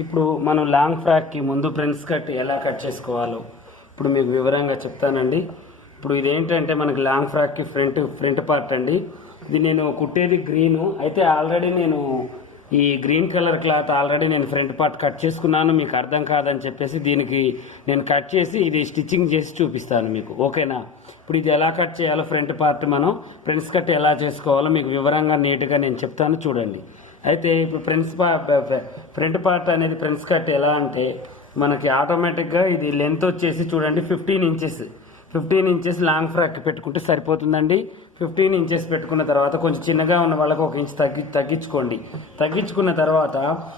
ఇప్పుడు మనం లాంగ్ ఫ్రాక్కి ముందు ఫ్రంట్స్ కట్ ఎలా కట్ చేసుకోవాలో ఇప్పుడు మీకు వివరంగా చెప్తానండి. ఇప్పుడు ఇదేంటంటే మనకి లాంగ్ ఫ్రాక్కి ఫ్రంట్ పార్ట్ అండి. ఇది నేను కుట్టేది గ్రీను అయితే ఆల్రెడీ నేను ఈ గ్రీన్ కలర్ క్లాత్ ఆల్రెడీ నేను ఫ్రంట్ పార్ట్ కట్ చేసుకున్నాను. మీకు అర్థం కాదని చెప్పేసి దీనికి నేను కట్ చేసి ఇది స్టిచ్చింగ్ చేసి చూపిస్తాను మీకు, ఓకేనా? ఇప్పుడు ఇది ఎలా కట్ చేయాలో ఫ్రంట్ పార్ట్ మనం ఫ్రంట్స్ కట్ ఎలా చేసుకోవాలో మీకు వివరంగా నీట్గా నేను చెప్తాను చూడండి. అయితే ఇప్పుడు ఫ్రంట్ పార్ట్ అనేది ఫ్రంట్స్ కట్ ఎలా అంటే మనకి ఆటోమేటిక్గా ఇది లెంత్ వచ్చేసి చూడండి 15 ఇంచెస్ లాంగ్ ఫ్రాక్ పెట్టుకుంటే సరిపోతుందండి. 15 ఇంచెస్ పెట్టుకున్న తర్వాత కొంచెం చిన్నగా ఉన్న వాళ్ళకి 1 ఇంచ్ తగ్గించుకోండి. తగ్గించుకున్న తర్వాత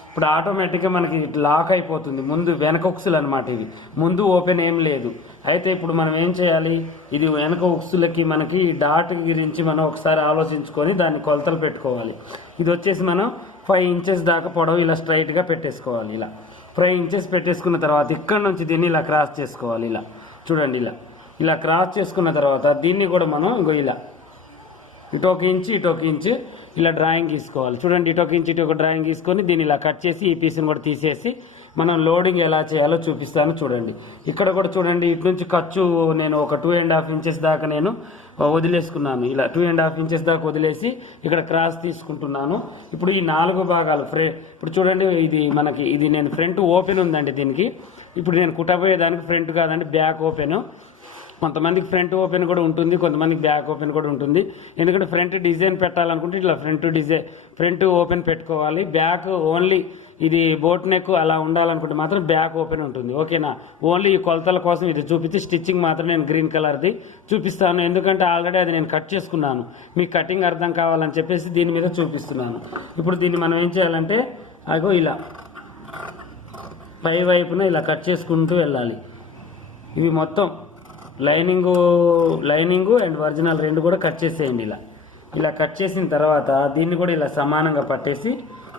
ఇప్పుడు ఆటోమేటిక్గా మనకి లాక్ అయిపోతుంది. ముందు వెనక ఉక్సులు అనమాట, ఇవి ముందు ఓపెన్ ఏం లేదు. అయితే ఇప్పుడు మనం ఏం చేయాలి, ఇది వెనక ఉక్సులకి మనకి డాట్ గురించి మనం ఒకసారి ఆలోచించుకొని దాన్ని కొలతలు పెట్టుకోవాలి. ఇది వచ్చేసి మనం 5 ఇంచెస్ దాకా పొడవు ఇలా స్ట్రైట్గా పెట్టేసుకోవాలి. ఇలా 5 ఇంచెస్ పెట్టేసుకున్న తర్వాత ఇక్కడ నుంచి దీన్ని ఇలా క్రాస్ చేసుకోవాలి. ఇలా చూడండి, ఇలా క్రాస్ చేసుకున్న తర్వాత దీన్ని కూడా మనం ఇంకో ఇలా ఇటు 1 ఇంచ్ ఇటు 1 ఇంచ్ ఇలా డ్రాయింగ్ గీసుకోవాలి. చూడండి, ఇటు 1 ఇంచ్ ఇటు ఒక డ్రాయింగ్ గీసుకొని దీన్ని ఇలా కట్ చేసి ఈ పీస్ని కూడా తీసేసి మనం లోడింగ్ ఎలా చేయాలో చూపిస్తాను చూడండి. ఇక్కడ కూడా చూడండి, ఇటు నుంచి ఖర్చు నేను ఒక 2.5 ఇంచెస్ దాకా నేను వదిలేసుకున్నాను. ఇలా 2.5 ఇంచెస్ దాకా వదిలేసి ఇక్కడ క్రాస్ తీసుకుంటున్నాను. ఇప్పుడు ఈ 4 భాగాలు ఇప్పుడు చూడండి, ఇది నేను ఫ్రంట్ ఓపెన్ ఉందండి దీనికి. ఇప్పుడు నేను కుట్టబోయేదానికి ఫ్రంట్ కాదండి, బ్యాక్ ఓపెన్. కొంతమందికి ఫ్రంట్ ఓపెన్ కూడా ఉంటుంది, కొంతమందికి బ్యాక్ ఓపెన్ కూడా ఉంటుంది. ఎందుకంటే ఫ్రంట్ డిజైన్ పెట్టాలనుకుంటే ఇట్లా ఫ్రంట్ ఓపెన్ పెట్టుకోవాలి. బ్యాక్ ఓన్లీ ఇది బోట్ నెక్ అలా ఉండాలనుకుంటే మాత్రం బ్యాక్ ఓపెన్ ఉంటుంది, ఓకేనా? ఓన్లీ ఈ కొలతల కోసం ఇది చూపించి స్టిచ్చింగ్ మాత్రం నేను గ్రీన్ కలర్ది చూపిస్తాను. ఎందుకంటే ఆల్రెడీ అది నేను కట్ చేసుకున్నాను. మీకు కటింగ్ అర్థం కావాలని చెప్పేసి దీని మీద చూపిస్తున్నాను. ఇప్పుడు దీన్ని మనం ఏం చేయాలంటే అగో ఇలా పై వైపున ఇలా కట్ చేసుకుంటూ వెళ్ళాలి. ఇవి మొత్తం లైనింగు అండ్ ఒరిజినల్ రెండు కూడా కట్ చేసేయండి. ఇలా కట్ చేసిన తర్వాత దీన్ని కూడా ఇలా సమానంగా పట్టేసి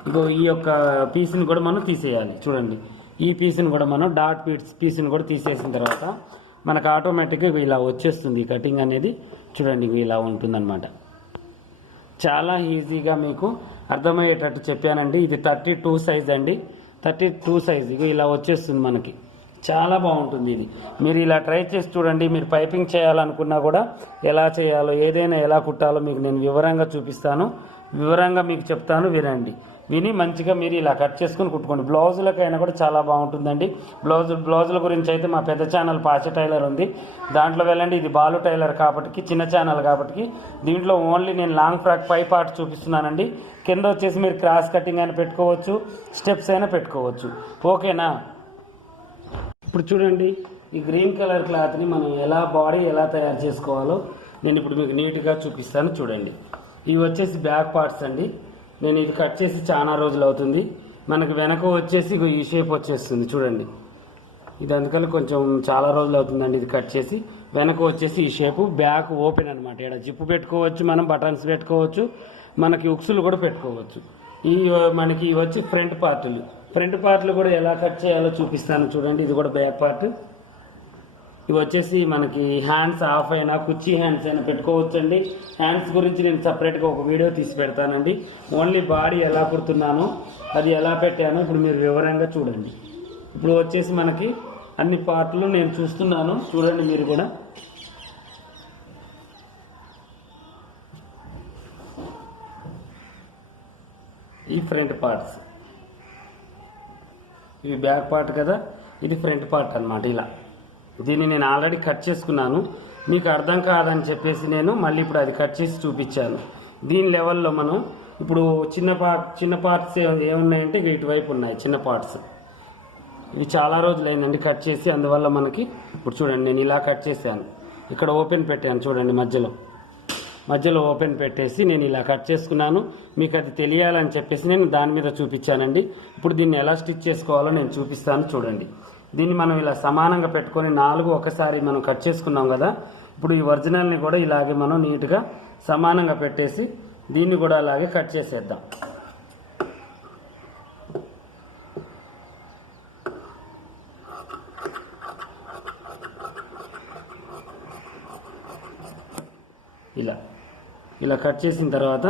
ఇగో ఈ యొక్క పీస్ని కూడా మనం తీసేయాలి. చూడండి, ఈ పీస్ని కూడా మనం డాట్ పీస్ని కూడా తీసేసిన తర్వాత మనకు ఆటోమేటిక్గా ఇలా వచ్చేస్తుంది కటింగ్ అనేది. చూడండి, ఇలా ఉంటుందన్నమాట. చాలా ఈజీగా మీకు అర్థమయ్యేటట్టు చెప్పానండి. ఇది 32 సైజ్ అండి, 32 సైజ్. ఇగో ఇలా వచ్చేస్తుంది మనకి, చాలా బాగుంటుంది ఇది. మీరు ఇలా ట్రై చేసి చూడండి. మీరు పైపింగ్ చేయాలనుకున్నా కూడా ఎలా చేయాలో ఏదైనా ఎలా కుట్టాలో మీకు నేను వివరంగా చూపిస్తాను, వివరంగా మీకు చెప్తాను. విని మంచిగా మీరు ఇలా కట్ చేసుకుని కుట్టుకోండి. బ్లౌజులకైనా కూడా చాలా బాగుంటుందండి. బ్లౌజుల గురించి అయితే మా పెద్ద ఛానల్ పాచ టైలర్ ఉంది, దాంట్లో వెళ్ళండి. ఇది బాలు టైలర్ కాబట్టి చిన్న ఛానల్ కాబట్టి దీంట్లో ఓన్లీ నేను లాంగ్ ఫ్రాక్ పై పార్ట్ చూపిస్తున్నానండి. కింద వచ్చేసి మీరు క్రాస్ కటింగ్ అయినా పెట్టుకోవచ్చు, స్టెప్స్ అయినా పెట్టుకోవచ్చు, ఓకేనా? ఇప్పుడు చూడండి, ఈ గ్రీన్ కలర్ క్లాత్ని మనం బాడీ ఎలా తయారు చేసుకోవాలో నేను ఇప్పుడు మీకు నీట్గా చూపిస్తాను చూడండి. ఇవి వచ్చేసి బ్యాక్ పార్ట్స్ అండి. నేను ఇది కట్ చేసి చాలా రోజులు అవుతుంది. మనకి వెనక వచ్చేసి ఈ షేప్ వచ్చేస్తుంది చూడండి. ఇది అందుకని కొంచెం చాలా రోజులు అవుతుందండి ఇది కట్ చేసి. వెనక వచ్చేసి ఈ షేపు, బ్యాక్ ఓపెన్ అనమాట. ఇక్కడ జిప్పు పెట్టుకోవచ్చు, మనం బటన్స్ పెట్టుకోవచ్చు, మనకి ఉక్సులు కూడా పెట్టుకోవచ్చు. మనకి వచ్చి ఫ్రంట్ పార్ట్లు కూడా ఎలా కట్ చేయాలో చూపిస్తాను చూడండి. ఇది కూడా బ్యాక్ పార్ట్. ఇవి వచ్చేసి మనకి హ్యాండ్స్ ఆఫ్ అయినా కుర్చీ హ్యాండ్స్ అయినా పెట్టుకోవచ్చు అండి. హ్యాండ్స్ గురించి నేను సపరేట్గా ఒక వీడియో తీసి పెడతానండి. ఓన్లీ బాడీ ఎలా కుడుతున్నానో అది ఎలా పెట్టానో ఇప్పుడు మీరు వివరంగా చూడండి. ఇప్పుడు వచ్చేసి మనకి అన్ని పార్ట్లు నేను చూస్తున్నాను చూడండి మీరు కూడా. ఈ ఫ్రంట్ పార్ట్స్, ఇవి బ్యాక్ పార్ట్ కదా, ఇది ఫ్రంట్ పార్ట్ అన్నమాట. దీన్ని నేను ఆల్రెడీ కట్ చేసుకున్నాను. మీకు అర్థం కాదని చెప్పేసి నేను మళ్ళీ ఇప్పుడు అది కట్ చేసి చూపించాను. దీని లెవెల్లో మనం ఇప్పుడు చిన్న పార్ట్స్ ఏమున్నాయంటే ఇటువైపు ఉన్నాయి చిన్న పార్ట్స్. ఇవి చాలా రోజులైందండి కట్ చేసి, అందువల్ల మనకి ఇప్పుడు చూడండి నేను ఇలా కట్ చేశాను. ఇక్కడ ఓపెన్ పెట్టాను చూడండి, మధ్యలో ఓపెన్ పెట్టేసి నేను ఇలా కట్ చేసుకున్నాను. మీకు అది తెలియాలని చెప్పేసి నేను దాని మీద చూపించానండి. ఇప్పుడు దీన్ని ఎలా స్టిచ్ చేసుకోవాలో నేను చూపిస్తాను చూడండి. దీన్ని మనం ఇలా సమానంగా పెట్టుకొని 4 ఒకసారి మనం కట్ చేసుకున్నాం కదా. ఇప్పుడు ఈ ఒరిజినల్ని కూడా ఇలాగే మనం నీట్గా సమానంగా పెట్టేసి దీన్ని కూడా అలాగే కట్ చేసేద్దాం. ఇలా కట్ చేసిన తర్వాత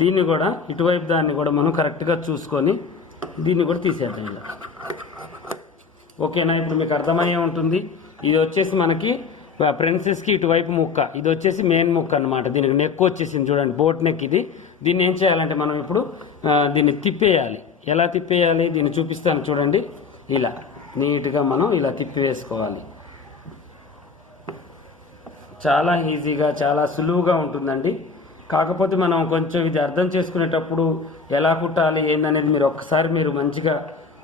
దీన్ని కూడా ఇటువైపు దాన్ని కూడా మనం కరెక్ట్గా చూసుకొని దీన్ని కూడా తీసేద్దాం ఇలా. ఓకేనా, ఇప్పుడు మీకు అర్థమయ్యే ఉంటుంది. ఇది వచ్చేసి మనకి ప్రిన్సెస్కి ఇటువైపు ముక్క, ఇది వచ్చేసి మెయిన్ ముక్క అనమాట. దీనికి నెక్ వచ్చేసింది చూడండి, బోట్ నెక్ ఇది. దీన్ని ఏం చేయాలంటే మనం ఇప్పుడు దీన్ని తిప్పేయాలి. ఎలా తిప్పేయాలి దీన్ని చూపిస్తాను చూడండి. ఇలా నీట్గా మనం ఇలా తిప్పి వేసుకోవాలి. చాలా ఈజీగా చాలా సులువుగా ఉంటుందండి. కాకపోతే మనం కొంచెం ఇది అర్థం చేసుకునేటప్పుడు ఎలా కుట్టాలి ఏందనేది మీరు ఒక్కసారి మీరు మంచిగా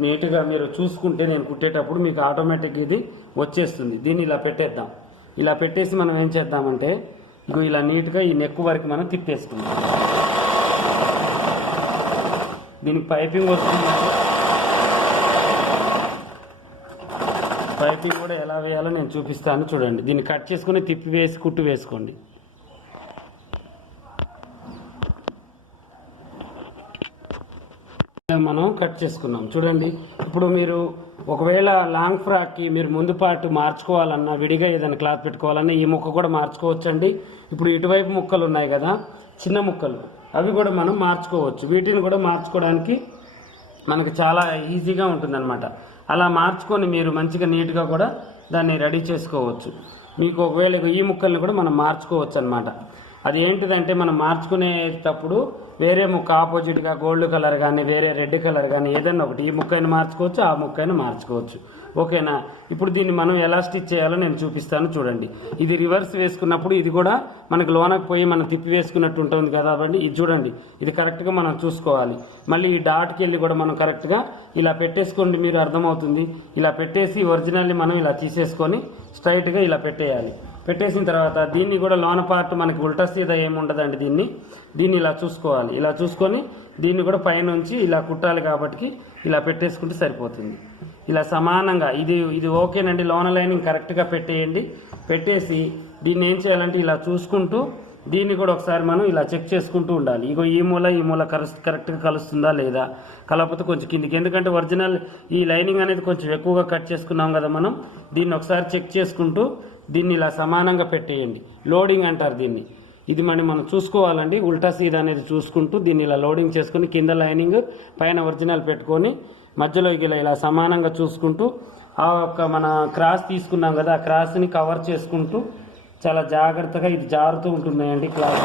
నీట్గా మీరు చూసుకుంటే నేను కుట్టేటప్పుడు మీకు ఆటోమేటిక్ ఇది వచ్చేస్తుంది. దీన్ని ఇలా పెట్టేద్దాం. ఇలా పెట్టేసి మనం ఏం చేద్దామంటే ఇగో ఇలా నీట్గా ఈ నెక్ వరకు మనం తిప్పేసుకుందాం. దీనికి పైపింగ్ వస్తుంది. పైపింగ్ కూడా ఎలా వేయాలో నేను చూపిస్తాను చూడండి. దీన్ని కట్ చేసుకుని తిప్పి వేసి కుట్టు వేసుకోండి. మనం కట్ చేసుకున్నాం చూడండి. ఇప్పుడు మీరు ఒకవేళ లాంగ్ ఫ్రాక్కి మీరు ముందు పార్ట్ మార్చుకోవాలన్నా, విడిగా ఏదైనా క్లాత్ పెట్టుకోవాలన్నా ఈ ముక్క కూడా మార్చుకోవచ్చండి. ఇప్పుడు ఇటువైపు ముక్కలు ఉన్నాయి కదా, చిన్న ముక్కలు, అవి కూడా మనం మార్చుకోవచ్చు. వీటిని కూడా మార్చుకోవడానికి మనకు చాలా ఈజీగా ఉంటుందన్నమాట. అలా మార్చుకొని మీరు మంచిగా నీట్గా కూడా దాన్ని రెడీ చేసుకోవచ్చు. మీకు ఒకవేళ ఈ ముక్కల్ని కూడా మనం మార్చుకోవచ్చు అనమాట. అది ఏంటిదంటే మనం మార్చుకునేటప్పుడు వేరే ముక్క ఆపోజిట్గా గోల్డ్ కలర్ కానీ వేరే రెడ్ కలర్ కానీ ఏదైనా ఒకటి, ఈ ముక్కైనా మార్చుకోవచ్చు, ఆ ముక్కైనా మార్చుకోవచ్చు. ఓకేనా, ఇప్పుడు దీన్ని మనం ఎలా స్టిచ్ చేయాలో నేను చూపిస్తాను చూడండి. ఇది రివర్స్ వేసుకున్నప్పుడు ఇది కూడా మనకు లోనకు పోయి మనం తిప్పి వేసుకున్నట్టు ఉంటుంది కదా. ఇది చూడండి, ఇది కరెక్ట్గా మనం చూసుకోవాలి. మళ్ళీ ఈ డాట్కి వెళ్ళి కూడా మనం కరెక్ట్గా ఇలా పెట్టేసుకోండి, మీరు అర్థమవుతుంది. ఇలా పెట్టేసి ఒరిజినల్ని మనం ఇలా తీసేసుకొని స్ట్రైట్గా ఇలా పెట్టేయాలి. పెట్టేసిన తర్వాత దీన్ని కూడా లోన పార్ట్ మనకి ఉల్టా సీదా ఏముండదండి. దీన్ని ఇలా చూసుకోవాలి. ఇలా చూసుకొని దీన్ని కూడా పైనుంచి ఇలా కుట్టాలి కాబట్టి ఇలా పెట్టేసుకుంటే సరిపోతుంది. ఇలా సమానంగా ఇది ఓకేనండి. లోన లైనింగ్ కరెక్ట్గా పెట్టేయండి. పెట్టేసి దీన్ని ఏం చేయాలంటే ఇలా చూసుకుంటూ దీన్ని కూడా ఒకసారి మనం ఇలా చెక్ చేసుకుంటూ ఉండాలి. ఇగో ఈ మూల కరెక్ట్గా కలుస్తుందా లేదా, కలపతే కొంచెం కిందికి. ఎందుకంటే ఒరిజినల్ ఈ లైనింగ్ అనేది కొంచెం ఎక్కువగా కట్ చేసుకున్నాం కదా మనం. దీన్ని ఒకసారి చెక్ చేసుకుంటూ దీన్ని ఇలా సమానంగా పెట్టేయండి. లోడింగ్ అంటారు దీన్ని. ఇది మనం చూసుకోవాలండి. ఉల్టా సీదా అనేది చూసుకుంటూ దీన్ని ఇలా లోడింగ్ చేసుకుని కింద లైనింగ్ పైన ఒరిజినల్ పెట్టుకొని మధ్యలో ఇలా సమానంగా చూసుకుంటూ ఆ ఒక్క మన క్రాస్ తీసుకున్నాం కదా, ఆ క్రాస్ని కవర్ చేసుకుంటూ చాలా జాగ్రత్తగా, ఇది జారుతూ ఉంటుందండి క్లాత్.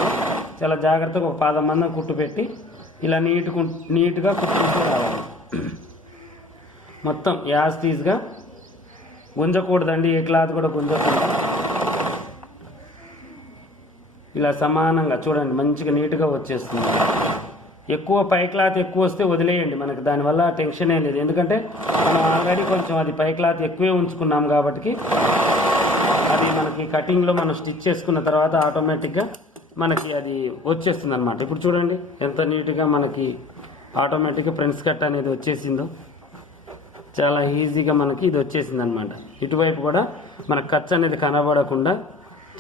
చాలా జాగ్రత్తగా ఒక 10 మందం కుట్టు పెట్టి ఇలా నీట్గా కుట్టుకుంటూ రావాలి. మొత్తం యాజ్ తీజ్గా గుంజకూడదండి, ఏ క్లాత్ కూడా గుంజకూడదు. ఇలా సమానంగా చూడండి, మంచిగా నీట్గా వచ్చేస్తుంది. ఎక్కువ పై క్లాత్ ఎక్కువ వస్తే వదిలేయండి, మనకి దానివల్ల టెన్షన్ ఏం లేదు. ఎందుకంటే మనం ఆల్రెడీ కొంచెం అది పై క్లాత్ ఎక్కువే ఉంచుకున్నాం కాబట్టి అది మనకి కటింగ్లో మనం స్టిచ్ చేసుకున్న తర్వాత ఆటోమేటిక్గా మనకి అది వచ్చేస్తుంది అనమాట. ఇప్పుడు చూడండి ఎంత నీట్గా మనకి ఆటోమేటిక్గా ఫ్రంట్ కట్ అనేది వచ్చేసిందో. చాలా ఈజీగా మనకి ఇది వచ్చేసింది అనమాట. ఇటువైపు కూడా మనకు ఖర్చు అనేది కనబడకుండా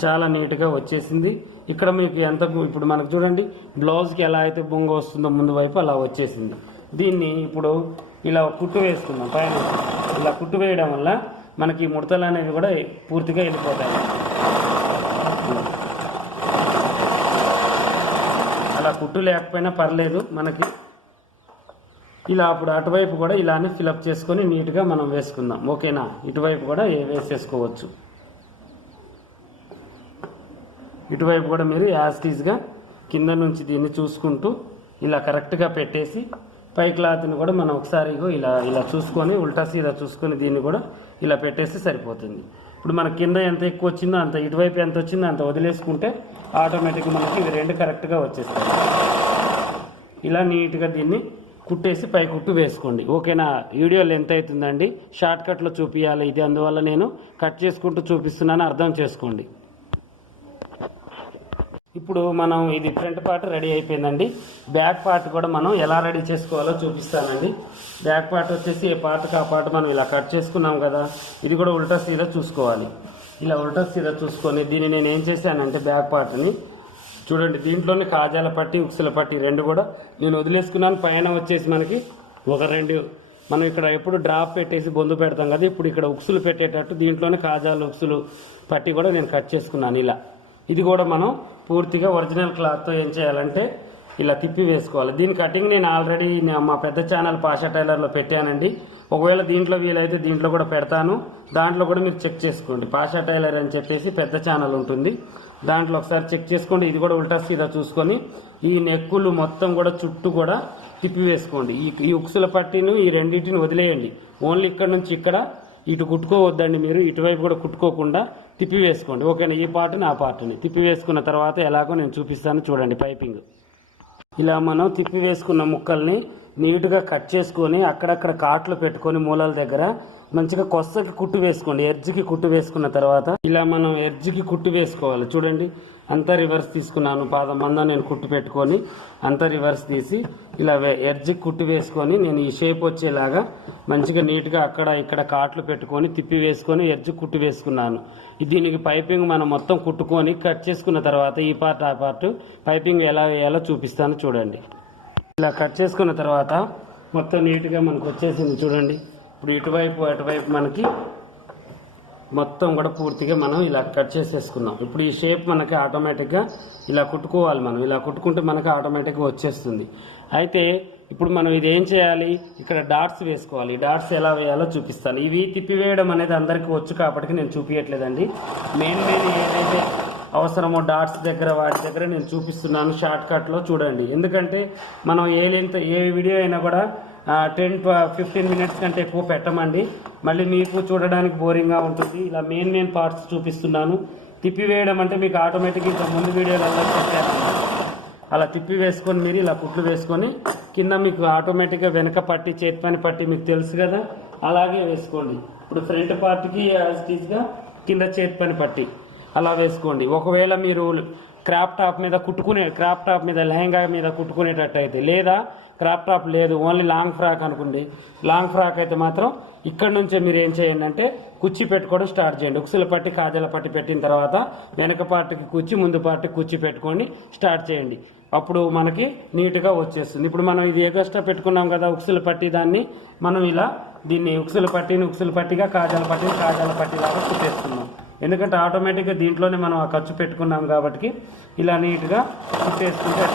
చాలా నీట్గా వచ్చేసింది. ఇక్కడ మీకు ఇప్పుడు మనకు చూడండి బ్లౌజ్కి ఎలా అయితే బొంగ వస్తుందో ముందు వైపు అలా వచ్చేసింది. దీన్ని ఇప్పుడు ఇలా కుట్టు వేసుకుందాం. పైన ఇలా కుట్టు వేయడం వల్ల మనకి ముడతలు అనేవి కూడా పూర్తిగా వెళ్ళిపోతాయి. అలా కుట్టు లేకపోయినా పర్లేదు మనకి. ఇలా అప్పుడు అటువైపు కూడా ఇలానే ఫిలప్ చేసుకొని నీట్గా మనం వేసుకుందాం. ఓకేనా, ఇటువైపు కూడా వేసేసుకోవచ్చు. ఇటువైపు కూడా మీరు యాజ్ టీజ్గా కింద నుంచి దీన్ని చూసుకుంటూ ఇలా కరెక్ట్గా పెట్టేసి పై క్లాత్ని కూడా మనం ఒకసారి ఇలా చూసుకొని ఉల్టా సీదా చూసుకొని దీన్ని కూడా ఇలా పెట్టేస్తే సరిపోతుంది. ఇప్పుడు మన కింద ఎంత ఎక్కువ వచ్చిందో అంత, ఇటువైపు ఎంత వచ్చిందో అంత వదిలేసుకుంటే ఆటోమేటిక్గా మనకి ఇవి రెండు కరెక్ట్గా వచ్చేస్తాయి. ఇలా నీట్గా దీన్ని కుట్టేసి పై కుట్టు వేసుకోండి. ఓకేనా, వీడియో లెంత్ అవుతుందండి, షార్ట్ కట్లో చూపించాలి ఇది, అందువల్ల నేను కట్ చేసుకుంటూ చూపిస్తున్నాను, అర్థం చేసుకోండి. ఇప్పుడు మనం ఇది ఫ్రంట్ పార్ట్ రెడీ అయిపోయిందండి. బ్యాక్ పార్ట్ కూడా మనం ఎలా రెడీ చేసుకోవాలో చూపిస్తానండి. బ్యాక్ పార్ట్ వచ్చేసి ఏ పార్ట్కి ఆ పార్ట్ మనం ఇలా కట్ చేసుకున్నాం కదా, ఇది కూడా ఉల్టా సీదా చూసుకోవాలి. ఇలా ఉల్టా సీదా చూసుకొని దీన్ని నేను ఏం చేశానంటే బ్యాక్ పార్ట్ని చూడండి, దీంట్లోనే కాజాల పట్టి ఉక్సుల పట్టి రెండు కూడా నేను వదిలేసుకున్నాను. పైన వచ్చేసి మనకి ఒక రెండు మనం ఇక్కడ ఎప్పుడు డ్రాప్ పెట్టేసి బొందు పెడతాం కదా, ఇప్పుడు ఇక్కడ ఉక్సులు పెట్టేటట్టు దీంట్లోనే కాజాలు ఉక్సులు పట్టి కూడా నేను కట్ చేసుకున్నాను. ఇలా ఇది కూడా మనం పూర్తిగా ఒరిజినల్ క్లాత్తో ఏం చేయాలంటే ఇలా తిప్పి వేసుకోవాలి. దీని కటింగ్ నేను ఆల్రెడీ మా పెద్ద ఛానల్ పాషా టైలర్లో పెట్టానండి. ఒకవేళ దీంట్లో వీలైతే దీంట్లో కూడా పెడతాను. దాంట్లో కూడా మీరు చెక్ చేసుకోండి. పాషా టైలర్ అని చెప్పేసి పెద్ద ఛానల్ ఉంటుంది, దాంట్లో ఒకసారి చెక్ చేసుకోండి. ఇది కూడా ఉల్టా సీదా చూసుకొని ఈ నెక్కులు మొత్తం కూడా చుట్టూ కూడా తిప్పి వేసుకోండి. ఈ ఉక్సుల పట్టీను ఈ రెండింటిని వదిలేయండి. ఓన్లీ ఇక్కడ నుంచి ఇక్కడ ఇటు కుట్టుకోవద్దండి. మీరు ఇటువైపు కూడా కుట్టుకోకుండా తిప్పి వేసుకోండి. ఓకేనా? ఈ పార్ట్ని ఆ పార్ట్ని తిప్పి వేసుకున్న తర్వాత ఎలాగో నేను చూపిస్తాను చూడండి. పైపింగ్ ఇలా మనం తిప్పి వేసుకున్న ముక్కల్ని నీట్గా కట్ చేసుకొని అక్కడక్కడ కాట్లు పెట్టుకొని మూలల దగ్గర మంచిగా కొස්සకి కుట్టు వేసుకోండి. ఎడ్జ్కి కుట్టు వేసుకున్న తర్వాత ఇలా మనం ఎడ్జ్కి కుట్టు వేసుకోవాలి. చూడండి, అంతా రివర్స్ తీసుకున్నాను. పాదం మంద నేను కుట్టు పెట్టుకొని అంతా రివర్స్ తీసి ఇలా ఎడ్జ్కి కుట్టు వేసుకొని నేను ఈ షేప్ వచ్చేలాగా మంచిగా నీట్గా అక్కడ ఇక్కడ కాట్లు పెట్టుకొని తిప్పి వేసుకొని ఎడ్జ్కి కుట్టు వేసుకున్నాను. దీనికి పైపింగ్ మనం మొత్తం కుట్టుకొని కట్ చేసుకున్న తర్వాత ఈ పార్ట్ ఆ పార్ట్ పైపింగ్ ఎలా వేయాలో చూపిస్తాను చూడండి. ఇలా కట్ చేసుకున్న తర్వాత మొత్తం నీట్గా మనకు వచ్చేసింది చూడండి. ఇప్పుడు ఇటువైపు అటువైపు మనకి మొత్తం కూడా పూర్తిగా మనం ఇలా కట్ చేసేసుకున్నాం. ఇప్పుడు ఈ షేప్ మనకి ఆటోమేటిక్గా ఇలా కుట్టుకోవాలి. మనం ఇలా కుట్టుకుంటే మనకి ఆటోమేటిక్గా వచ్చేస్తుంది. అయితే ఇప్పుడు మనం ఇది ఏం చేయాలి, ఇక్కడ డాట్స్ వేసుకోవాలి. ఈ డాట్స్ ఎలా వేయాలో చూపిస్తాను. ఇవి తిప్పివేయడం అనేది అందరికీ వచ్చు కాబట్టి నేను చూపించట్లేదండి. మెయిన్ ఏదైతే అవసరమో డాట్స్ దగ్గర వాటి దగ్గర నేను చూపిస్తున్నాను షార్ట్ కట్లో చూడండి. ఎందుకంటే మనం ఏ వీడియో అయినా కూడా 10-15 మినిట్స్ కంటే ఎక్కువ పెట్టమండి. మళ్ళీ మీకు చూడడానికి బోరింగ్గా ఉంటుంది. ఇలా మెయిన్ పార్ట్స్ చూపిస్తున్నాను. తిప్పివేయడం అంటే మీకు ఆటోమేటిక్గా ఇంకా ముందు వీడియోలలో చెప్పాను. అలా తిప్పి వేసుకొని మీరు ఇలా కుట్లు వేసుకొని కింద మీకు ఆటోమేటిక్గా వెనక పట్టి చేతి పని పట్టి మీకు తెలుసు కదా, అలాగే వేసుకోండి. ఇప్పుడు ఫ్రంట్ పార్ట్కి యాజ్ టీజ్గా కింద చేతి పని పట్టి అలా వేసుకోండి. ఒకవేళ మీరు క్రాప్ టాప్ మీద లెహంగా మీద కుట్టుకునేటట్టయితే, లేదా క్రాప్ టాప్ లేదు ఓన్లీ లాంగ్ ఫ్రాక్ అనుకోండి, లాంగ్ ఫ్రాక్ అయితే మాత్రం ఇక్కడ నుంచే మీరు ఏం చేయండి అంటే కుర్చీ పెట్టుకోవడం స్టార్ట్ చేయండి. ఉక్సుల పట్టి కాజల పట్టి పెట్టిన తర్వాత వెనక పార్ట్కి కుర్చీ ముందు పార్ట్కి కుర్చీ పెట్టుకొని స్టార్ట్ చేయండి. అప్పుడు మనకి నీట్గా వచ్చేస్తుంది. ఇప్పుడు మనం ఇది ఎగస్ట్రా పెట్టుకున్నాం కదా ఉక్సుల పట్టి, దాన్ని మనం ఇలా దీన్ని ఉక్సుల పట్టిగా కాజల పట్టిలాగా కుట్టేస్తున్నాం. ఎందుకంటే ఆటోమేటిక్గా దీంట్లోనే మనం ఆ ఖర్చు పెట్టుకున్నాం కాబట్టి ఇలా నీట్గా కుట్టేసుకుంటే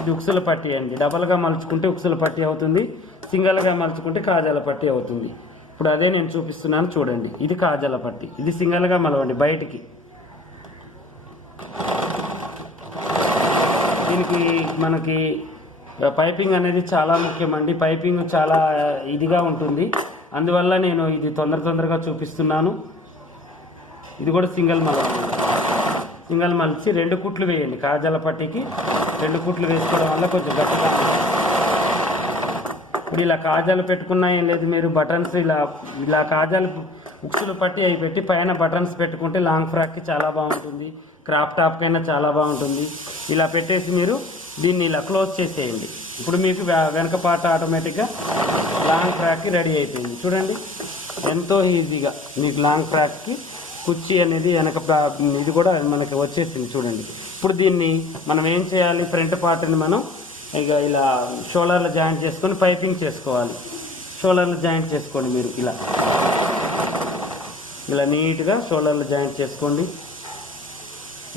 ఇది ఉక్సుల పట్టి అండి. డబల్గా మలుచుకుంటే ఉక్సుల పట్టి అవుతుంది, సింగల్గా మలుచుకుంటే కాజాల పట్టి అవుతుంది. ఇప్పుడు అదే నేను చూపిస్తున్నాను చూడండి. ఇది కాజాల పట్టి, ఇది సింగల్గా మలవండి బయటికి. దీనికి మనకి పైపింగ్ అనేది చాలా ముఖ్యమండి. పైపింగ్ చాలా ఇదిగా ఉంటుంది, అందువల్ల నేను ఇది తొందరగా చూపిస్తున్నాను. ఇది కూడా సింగల్ మలిచి 2 కుట్లు వేయండి. కాజాల పట్టికి 2 కుట్లు వేసుకోవడం వల్ల కొంచెం గట్టిగా ఉంటుంది. ఇప్పుడు ఇలా కాజాలు పెట్టుకున్నా ఏం లేదు, మీరు బటన్స్ ఇలా కాజాలు ఉక్సులు పట్టి అవి పెట్టి పైన బటన్స్ పెట్టుకుంటే లాంగ్ ఫ్రాక్కి చాలా బాగుంటుంది, క్రాప్ టాప్కైనా చాలా బాగుంటుంది. ఇలా పెట్టేసి మీరు దీన్ని ఇలా క్లోజ్ చేసేయండి. ఇప్పుడు మీకు వెనక పార్ట్ ఆటోమేటిక్గా లాంగ్ ఫ్రాక్కి రెడీ అయిపోయింది. చూడండి ఎంతో ఈజీగా మీకు లాంగ్ ఫ్రాక్కి కుర్చీ అనేది వెనక ఇది కూడా మనకి వచ్చేసింది చూడండి. ఇప్పుడు దీన్ని మనం ఏం చేయాలి, ఫ్రంట్ పార్ట్ని మనం ఇక ఇలా షోల్డర్లు జాయింట్ చేసుకొని పైపింగ్ చేసుకోవాలి. షోల్డర్లు జాయింట్ చేసుకోండి మీరు ఇలా నీట్గా షోల్డర్లు జాయింట్ చేసుకోండి.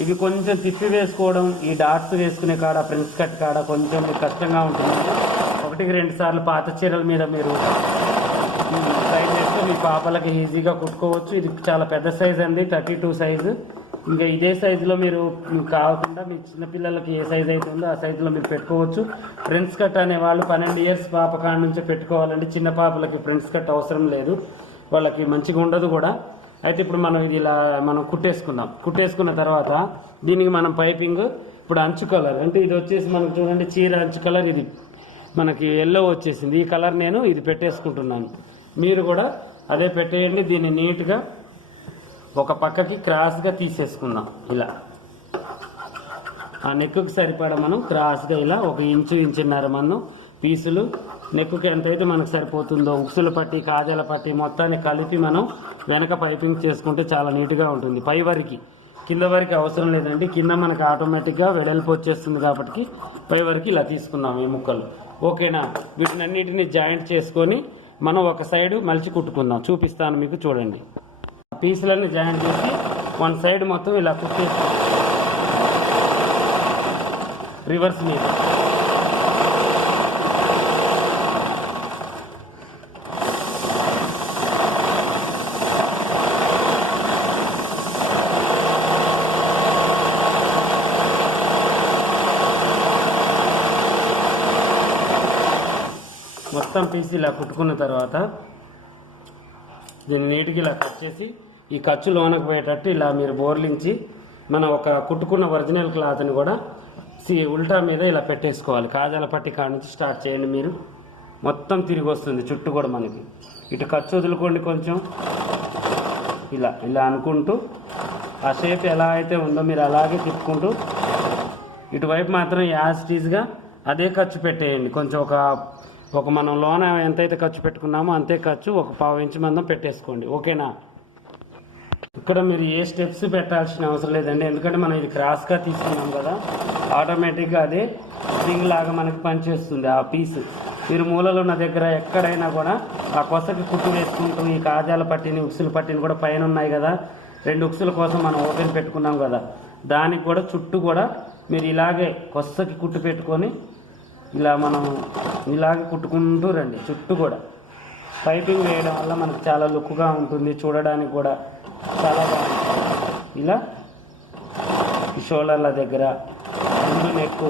ఇవి కొంచెం తిప్పి వేసుకోవడం, ఈ డాట్స్ వేసుకునే కాడ ఫ్రెండ్స్ కట్ కాడ కొంచెం కష్టంగా ఉంటుంది. 1-2 సార్లు పాత చీరల మీద మీరు ట్రై చేస్తే మీ పాపలకి ఈజీగా కుట్టుకోవచ్చు. ఇది చాలా పెద్ద సైజ్ అండి, 32 సైజు. ఇంకా ఇదే సైజులో మీరు కాకుండా మీ చిన్నపిల్లలకి ఏ సైజు అయితే ఉందో ఆ సైజులో మీరు పెట్టుకోవచ్చు. ఫ్రెండ్స్ కట్ అనేవాళ్ళు 12 ఇయర్స్ పాప కాడ నుంచే పెట్టుకోవాలండి. చిన్న పాపలకి ఫ్రెండ్స్ కట్ అవసరం లేదు, వాళ్ళకి మంచిగా ఉండదు కూడా. అయితే ఇప్పుడు మనం ఇది ఇలా మనం కుట్టేసుకున్న తర్వాత దీనికి మనం పైపింగ్ ఇప్పుడు అంచు కలర్ అంటే ఇది వచ్చేసి మనకు చూడండి చీర అంచు కలర్, ఇది మనకి ఎల్లో వచ్చేసింది. ఈ కలర్ నేను ఇది పెట్టేసుకుంటున్నాను, మీరు కూడా అదే పెట్టేయండి. దీన్ని నీట్గా ఒక పక్కకి క్రాస్గా తీసేసుకుందాం. ఇలా ఆ నెక్కుకి సరిపడా మనం క్రాస్గా ఇలా 1 ఇంచున్నర మనం పీసులు నెక్కుకి ఎంతైతే మనకు సరిపోతుందో ఉక్సుల పట్టి కాజాల పట్టి మొత్తాన్ని కలిపి మనం వెనక పైపింగ్ చేసుకుంటే చాలా నీట్గా ఉంటుంది. పై వరకు కింద వరకు అవసరం లేదండి, కింద మనకు ఆటోమేటిక్గా వెడల్పు వచ్చేస్తుంది కాబట్టి పై వరకు ఇలా తీసుకుందాం ఈ ముక్కలు. ఓకేనా? వీటినన్నిటిని జాయింట్ చేసుకొని మనం ఒక సైడ్ మలిచి కుట్టుకుందాం. చూపిస్తాను మీకు చూడండి. పీసులన్నీ జాయింట్ చేసి 1 సైడ్ మొత్తం ఇలా కుట్టేసుకుంటాం. రివర్స్ మీద. మొత్తం పీస్ ఇలా కుట్టుకున్న తర్వాత దీన్ని నీట్గా ఇలా కట్ చేసి ఈ ఖర్చు లోనకు పోయేటట్టు ఇలా మీరు బోర్లించి మనం ఒక కుట్టుకున్న ఒరిజినల్ క్లాత్ని కూడా ఉల్టా మీద ఇలా పెట్టేసుకోవాలి. కాజాల పట్టి కాడ నుంచి స్టార్ట్ చేయండి మీరు. మొత్తం తిరిగి వస్తుంది చుట్టూ కూడా మనకి. ఇటు ఖర్చు వదులుకోండి కొంచెం, ఇలా ఇలా అనుకుంటూ ఆ షేప్ ఎలా అయితే ఉందో మీరు అలాగే తిప్పుకుంటూ ఇటువైపు మాత్రం యాజ్ టీజ్గా అదే ఖర్చు పెట్టేయండి. కొంచెం ఒక మనం లోన ఎంతైతే ఖర్చు పెట్టుకున్నామో అంతే ఖర్చు ఒక 1/2 ఇంచు మందం పెట్టేసుకోండి. ఓకేనా? ఇక్కడ మీరు ఏ స్టెప్స్ పెట్టాల్సిన అవసరం లేదండి, ఎందుకంటే మనం ఇది క్రాస్గా తీసుకున్నాం కదా, ఆటోమేటిక్గా అదే స్ప్రింగ్ లాగా మనకి పనిచేస్తుంది ఆ పీస్. మీరు మూలలో ఉన్న దగ్గర ఎక్కడైనా కూడా ఆ కొసకి కుట్టు వేసుకుంటూ ఈ కాజాల పట్టిని ఉక్సుల పట్టిని కూడా పైన ఉన్నాయి కదా, 2 ఉక్సుల కోసం మనం ఓపెన్ పెట్టుకున్నాం కదా, దానికి కూడా చుట్టూ కూడా మీరు ఇలాగే కొసకి కుట్టు పెట్టుకొని ఇలా మనం ఇలాగే కుట్టుకుంటూ రండి. చుట్టూ కూడా పైపింగ్ వేయడం వల్ల మనకు చాలా లుక్గా ఉంటుంది, చూడడానికి కూడా చాలా బాగుంటుంది. ఇలా షోల్డర్ల దగ్గర ముందు నెక్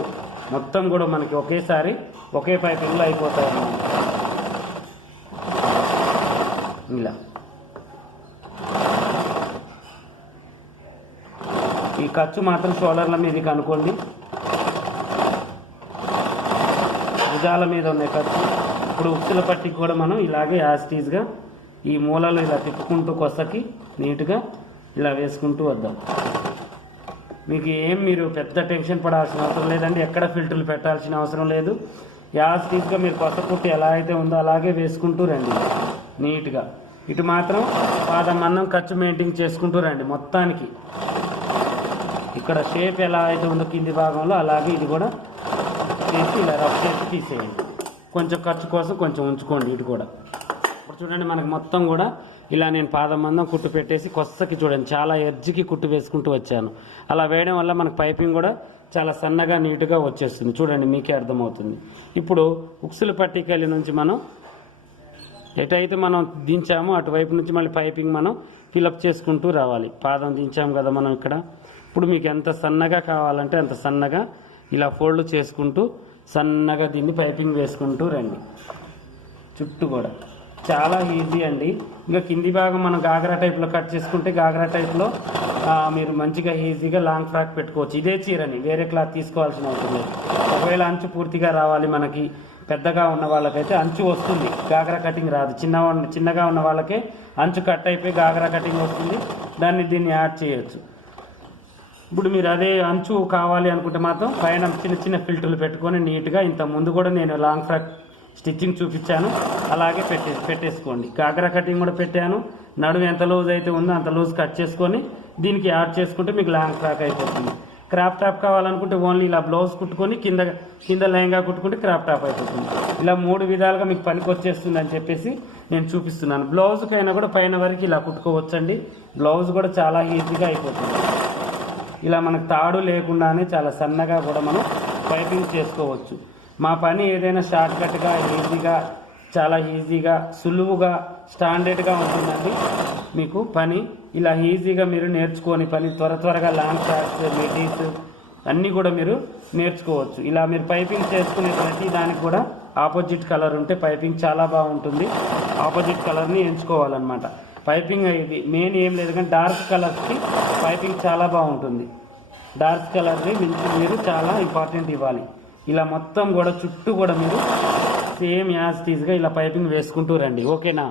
మొత్తం కూడా మనకి ఒకేసారి ఒకే పైపింగ్లో అయిపోతాయి అన్నమాట. ఇలా ఈ ఖర్చు మాత్రం షోల్డర్ల మీదకి అనుకోండి, భుజాల మీద ఉన్న ఖర్చు. ఇప్పుడు ఉక్సుల పట్టికి కూడా మనం ఇలాగే యాస్టీజ్గా ఈ మూలలు ఇలా తిప్పుకుంటూ కొసకి నీట్గా ఇలా వేసుకుంటూ వద్దాం. మీకు మీరు పెద్ద టెన్షన్ పడాల్సిన అవసరం లేదండి, ఎక్కడ ఫిల్టర్లు పెట్టాల్సిన అవసరం లేదు. యాస్టీజ్గా మీరు కొస కుట్టి ఎలా అయితే ఉందో అలాగే వేసుకుంటూ రండి నీట్గా. ఇటు మాత్రం పాదం మందం ఖర్చు మెయింటైన్ చేసుకుంటూ రండి మొత్తానికి. ఇక్కడ షేప్ ఎలా అయితే ఉందో కింది భాగంలో అలాగే ఇది కూడా తీసి ఇలా రఫ్ చేసి తీసేయండి. కొంచెం ఖర్చు కోసం కొంచెం ఉంచుకోండి ఇటు కూడా. ఇప్పుడు చూడండి మనకి మొత్తం కూడా ఇలా నేను పాదం మందం కుట్టు పెట్టేసి కొස්සకి చూడండి చాలా ఎడ్జ్కి కుట్టు వేసుకుంటూ వచ్చాను. అలా వేయడం వల్ల మనకు పైపింగ్ కూడా చాలా సన్నగా నీట్గా వచ్చేస్తుంది. చూడండి మీకే అర్థమవుతుంది. ఇప్పుడు ఉక్సుల పట్టికల్లి నుంచి మనం ఎటైతే మనం దించామో అటువైపు నుంచి మళ్ళీ పైపింగ్ మనం ఫిలప్ చేసుకుంటూ రావాలి. పాదం దించాము కదా మనం ఇక్కడ. ఇప్పుడు మీకు ఎంత సన్నగా కావాలంటే అంత సన్నగా ఇలా ఫోల్డ్ చేసుకుంటూ సన్నగా దీన్ని పైపింగ్ వేసుకుంటూ రండి చుట్టూ కూడా. చాలా ఈజీ అండి. ఇంకా కింది భాగం మనం గాగ్రా టైప్లో కట్ చేసుకుంటే గాగ్రా టైప్లో మీరు మంచిగా ఈజీగా లాంగ్ ఫ్రాక్ పెట్టుకోవచ్చు. ఇదే చీరని వేరే క్లాత్ తీసుకోవాల్సిన అవసరం లేదు. ఒకవేళ అంచు పూర్తిగా రావాలి మనకి, పెద్దగా ఉన్న వాళ్ళకైతే అంచు వస్తుంది, గాగ్రా కటింగ్ రాదు. చిన్నగా ఉన్న వాళ్ళకే అంచు కట్ అయిపోయి గాగ్రా కటింగ్ వస్తుంది, దీన్ని యాడ్ చేయొచ్చు. ఇప్పుడు మీరు అదే అంచు కావాలి అనుకుంటే మాత్రం పైన చిన్న చిన్న ఫిల్టర్లు పెట్టుకొని నీట్గా, ఇంత ముందు కూడా నేను లాంగ్ ఫ్రాక్ స్టిచ్చింగ్ చూపించాను అలాగే పెట్టేసుకోండి. గాగ్రా కటింగ్ కూడా పెట్టాను. నడుము ఎంత లూజ్ అయితే ఉందో అంత లూజ్ కట్ చేసుకొని దీనికి యాడ్ చేసుకుంటే మీకు లాంగ్ ఫ్రాక్ అయిపోతుంది. క్రాప్ టాప్ కావాలనుకుంటే ఓన్లీ ఇలా బ్లౌజ్ కుట్టుకొని కింద లెహంగా కుట్టుకుంటే క్రాప్ టాప్ అయిపోతుంది. ఇలా 3 విధాలుగా మీకు పనికి వచ్చేస్తుంది అని చెప్పేసి నేను చూపిస్తున్నాను. బ్లౌజ్కైనా కూడా పైన వరకు ఇలా కుట్టుకోవచ్చండి. బ్లౌజ్ కూడా చాలా ఈజీగా అయిపోతుంది. ఇలా మనకు తాడు లేకుండానే చాలా సన్నగా కూడా మనం పైపింగ్ చేసుకోవచ్చు. మా పని ఏదైనా షార్ట్కట్గా ఈజీగా చాలా ఈజీగా సులువుగా స్టాండర్డ్గా ఉంటుందండి. మీకు పని ఇలా ఈజీగా మీరు నేర్చుకొని పని త్వరగా లాంగ్ ఫ్రాక్స్ మిడ్డీస్ అన్నీ కూడా మీరు నేర్చుకోవచ్చు. ఇలా మీరు పైపింగ్ చేసుకునే ప్రతి దానికి కూడా ఆపోజిట్ కలర్ ఉంటే పైపింగ్ చాలా బాగుంటుంది. ఆపోజిట్ కలర్ని ఎంచుకోవాలన్నమాట. పైపింగ్ ఇది మెయిన్ ఏం లేదు కానీ డార్క్ కలర్స్కి పైపింగ్ చాలా బాగుంటుంది. డార్క్ కలర్ని మీరు చాలా ఇంపార్టెంట్ ఇవ్వాలి. ఇలా మొత్తం కూడా చుట్టూ కూడా మీరు సేమ్ యాజ్ టీజ్గా ఇలా పైపింగ్ వేసుకుంటూ రండి. ఓకేనా?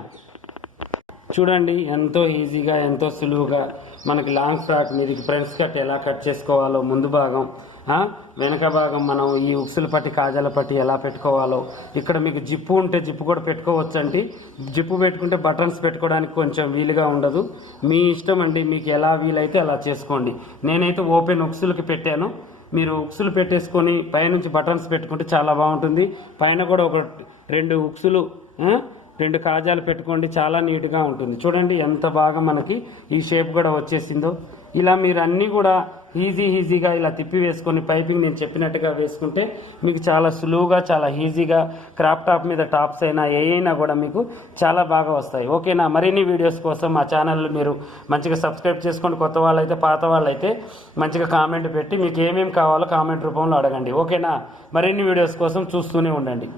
చూడండి ఎంతో ఈజీగా ఎంతో సులువుగా మనకి లాంగ్ ఫ్రాక్ మీదకి ఫ్రంట్ కట్ ఎలా కట్ చేసుకోవాలో, ముందు భాగం వెనక భాగం మనం ఈ ఉక్సుల పట్టి కాజాల పట్టి ఎలా పెట్టుకోవాలో, ఇక్కడ మీకు జిప్పు ఉంటే జిప్పు కూడా పెట్టుకోవచ్చు అండి. జిప్పు పెట్టుకుంటే బటన్స్ పెట్టుకోవడానికి కొంచెం వీలుగా ఉండదు. మీ ఇష్టం అండి, మీకు ఎలా వీలైతే అలా చేసుకోండి. నేనైతే ఓపెన్ ఉక్సులకి పెట్టాను. మీరు ఉక్సులు పెట్టేసుకొని పైనుంచి బటన్స్ పెట్టుకుంటే చాలా బాగుంటుంది. పైన కూడా ఒక 2 ఉక్సులు 2 కాజాలు పెట్టుకోండి, చాలా నీట్గా ఉంటుంది. చూడండి ఎంత బాగా మనకి ఈ షేప్ కూడా వచ్చేసిందో. ఇలా మీరు అన్నీ కూడా ఈజీగా ఇలా తిప్పి వేసుకొని పైపింగ్ నేను చెప్పినట్టుగా వేసుకుంటే మీకు చాలా సులువుగా చాలా ఈజీగా క్రాప్ టాప్ మీద టాప్స్ అయినా ఏమైనా కూడా మీకు చాలా బాగా వస్తాయి. ఓకేనా? మరిన్ని వీడియోస్ కోసం మా ఛానల్ మీరు మంచిగా సబ్స్క్రైబ్ చేసుకోండి. కొత్త వాళ్ళైతే పాత వాళ్ళైతే మంచిగా కామెంట్ పెట్టి మీకు ఏమేమి కావాలో కామెంట్ రూపంలో అడగండి. ఓకేనా? మరిన్ని వీడియోస్ కోసం చూస్తూనే ఉండండి.